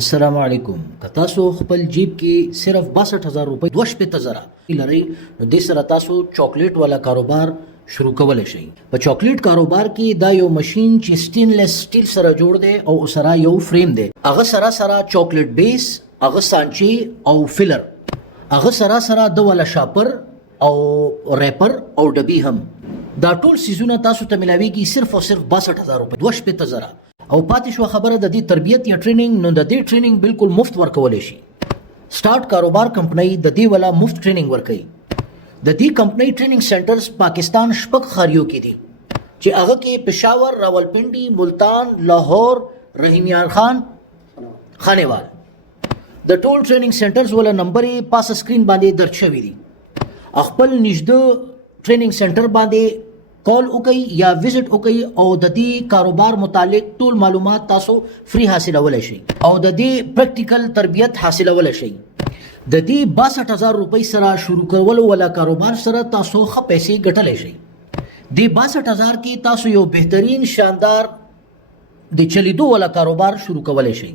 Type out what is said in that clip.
السلام علیکم که تاسو خپل جیب کې صرف 62000 روپۍ 2.5 لرئ نو د سره تاسو چاکلیټ والا کاروبار شروع کولای شئ. په چاکلیټ کاروبار کې دا یو ماشين چې سټینلیس سټیل سره جوړ دی او سره یو فریم دی. هغه سره چاکلیټ بیس، هغه سانچي او فیلر، هغه سره د والا شاپر او ریپر او ډبي هم. دا ټول سیزونه تاسو ته ملاويږي صرف او صرف 62000 روپۍ 2.5 او پاتې شو خبره د دې تربیت یا ټریننګ. نو د دې ټریننګ بالکل مفت ورکولای شي. سٹارټ کاروبار کمپنۍ د دې ولا مفت ټریننګ ورکوي. د دې کمپنۍ ټریننګ سنټرز پاکستان شپږ خاریو کې دي چې هغه کې پېښور، راولپنډي، ملتان، لاهور، رحیم یار خان، خانیوال. د ټول ټریننګ سنټرز ولا نمبر یې پاس سکرین باندې درج شوی دي. خپل نږدې ټریننګ سنټر باندې کال وکي یا وزټ وکي او د دې کاروبار متعلق ټول معلومات تاسو فری حاصلولای شئ او د دې پریکټیکل تربیت حاصلولای شئ. د دې 62000 روپۍ سره شروع کول ولا کاروبار سره تاسو ښه پیسې ګټلای شئ. د 62000 کې تاسو یو بهترین شاندار د چلیدو ولا کاروبار شروع کولای شئ.